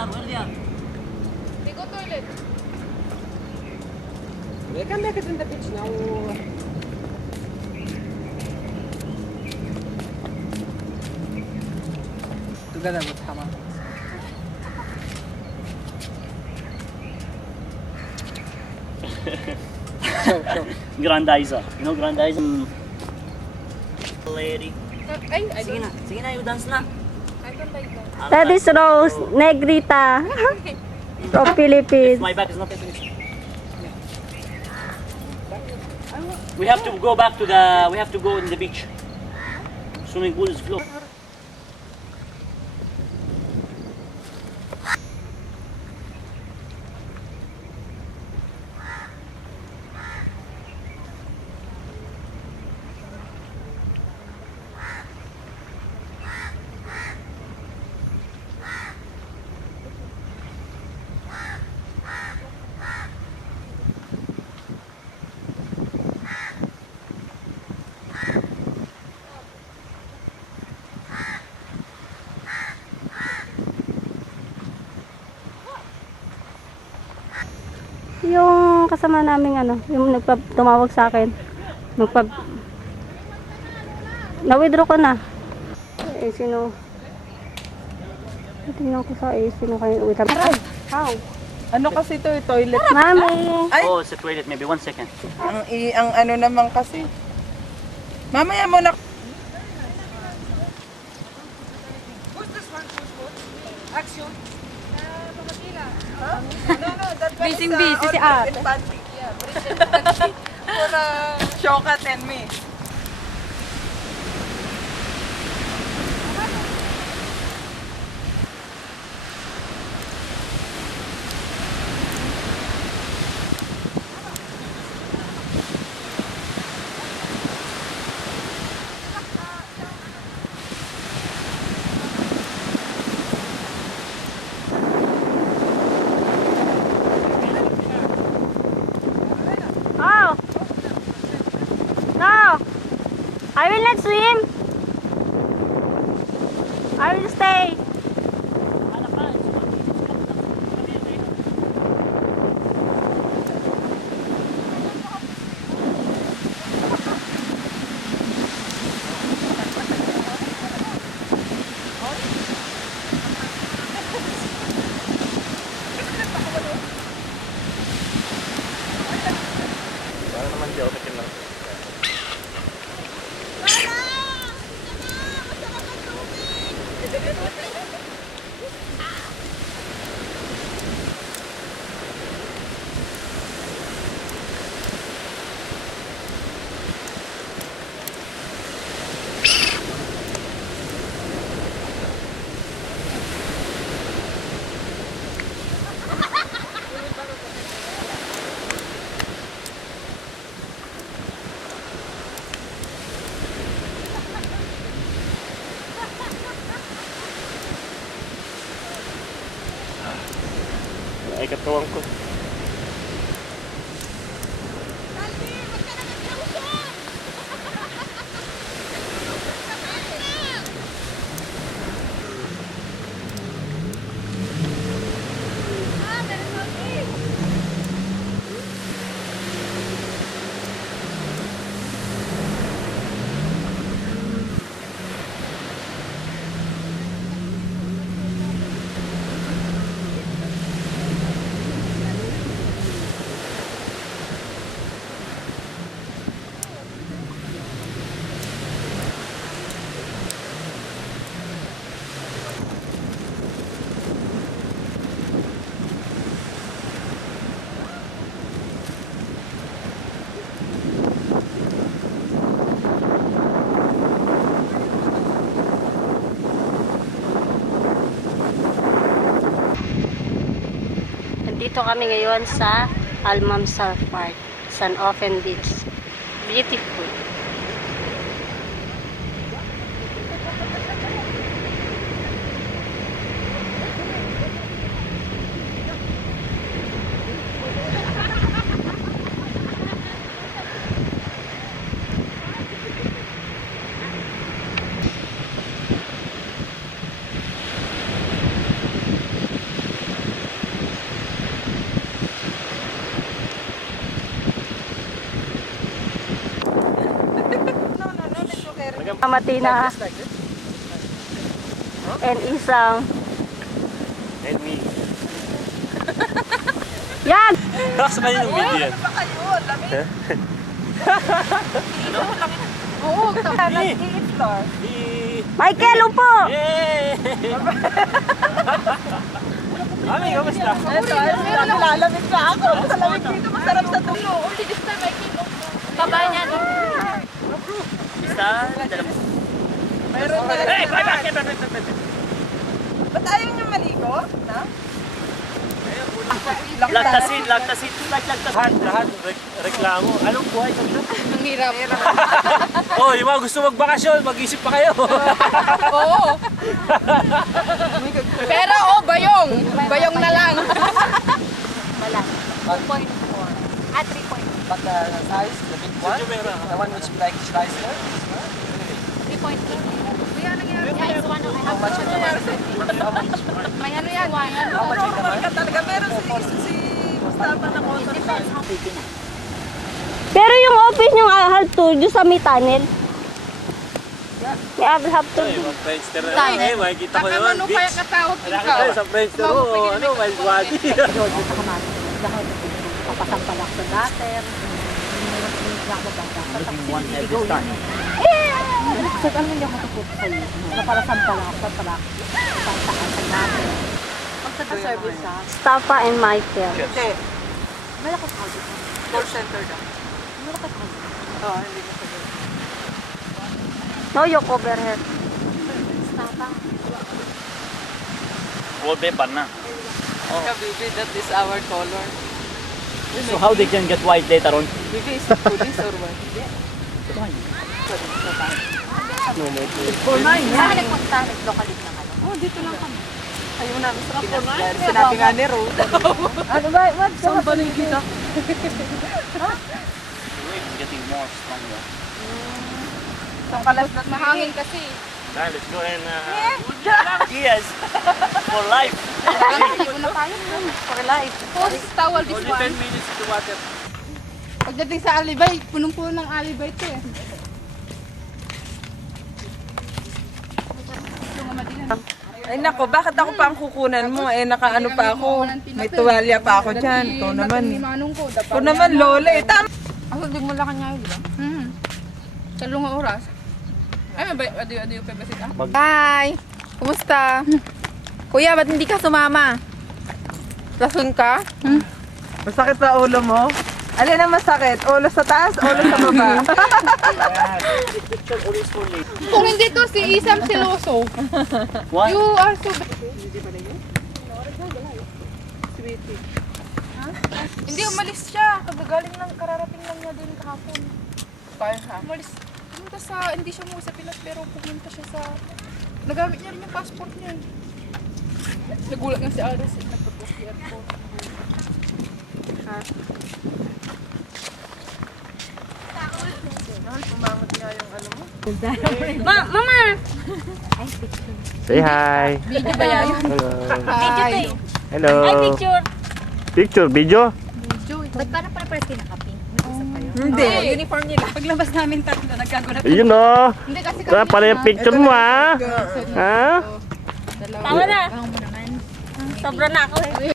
Where they are? They go toilet. They can make it in the beach now. Together with Hama. Show. Grandizer. You know Grandizer? Lady. I Sige na. Sige na, you dance na. don't like that. That is Rose Negrita from Philippines. My back is not We have to go back to the. We have to go in the beach. Swimming pool is closed. Yung kasama naming yung tumawag sa akin. Na-withdraw ko na. Eh, sino? Tingnan ko sa sino kayo. Wait lang. How? Ano kasi ito, toilet? Mami! Ay! Oh, it's a toilet. Maybe 1 second. Ang ano naman kasi. Mamaya mo na. Action. Busy si ate. For Shoka 10 me. Oh! No! I will not swim! I will stay! Para naman di ako lang. Ay, katawan ko. Dito kami ngayon sa Almam South Park, San Ofen Beach. Beautiful. Matina. And isang. And me. Yan! Sa kanina yung video yan. Oo, nag-i-floor. Michael, upo! Yay! Mami, kamusta? Ito, lalamig na ako. Malamig dito, masarap sa tulo. Only this time I came off. Baba niya. Isa, dalawa. Mayroon na. Hey, bye. Ba't ayaw niyo maligo? Na? Lagtasin. Lahat reklamo. Anong buhay sa dito? Ang hirap. Oh, yung mga gusto magbakasyon, mag-isip pa kayo. Oo. Pero bayong. Bayong na lang. Wala. 2.4. At 3.4. But the size, the big one, the one which like Chrysler, 3.4. Kuya, nangyari. Yeah, it's one of how much is the May ano yan. How much is the Normal ka talaga. Meron si Mustafa na motor bike. Pero yung office yung hal tour doon sa may tunnel. May Abel Hub tour. Ay, mag-Friendster na lang. Eh, makikita ko naman. Nakamano kaya katawag Nakita ko sa Friendster mo. Ano, wild body. Papasampalak sa dater. One every time. Sa ano hindi ako tapos sa'yo? Na para sampalak sa dater. Pag sa service ha? Stapa and Michael. Hindi. Malakas ako dito. Call center daw. Malakas ako. Oo, hindi ko sabihin. No, you cover her. Stapa. Wallpaper na. Bibi, that is our color. So how they can get white later on? Bibi, is it police or what? Saan nagpunta? Nag-localit na kayo? Oh, dito lang kami. Ayaw namin sa Pinas. Sinabi nga ni Ruth. Ano ba? What? Saan ba nang kita? The wave is getting more stronger. Sa kalasdat na Mahangin kasi. Now let's go and yes, for life. Hindi na tayo. for life. Post towel this Only 10 one. minutes to water. Pagdating sa alibay, punong-puno ng alibay to eh. Ay nako, bakit ako pa ang kukunan mo? Eh, nakaano pa ako. May tuwalya pa ako dyan. Ikaw naman eh. Manong ko. Ikaw naman, lola eh. Tama. Ako, di mo lang kanya yun, di ba? Talong oras. Ay, adiyo pa ba sila? Hi! Kumusta? Kuya, ba't hindi ka sumama? Lason ka? Masakit sa ulo mo? Alin ang masakit? Ulo sa taas? Ulo sa baba? Picture always for late. Kung hindi to si Isam Siloso, Why? you are so... Hindi, umalis siya. Kagagaling lang, kararating lang niya din kahapon. Kaya ha? Umalis. Pumunta sa, hindi siya umuwi sa Pinas, pero pumunta siya sa... Nagamit niya rin yung passport niya. Nagulat nga si Aris, nagpapos sa airport. Pumangot nga yung ano mo. Mama! Say hi. Video ba yan? Hello. Hi. Hello. Ay, picture! Picture, video? Ba't parang pare-pares kayo nakapin? Hindi. Uniform nila. Paglabas namin tatlo, nagkagulat. Ayun o. Hindi kasi Kaya pala yung picture mo ha. Ha? Tama na! Sobra na ako eh.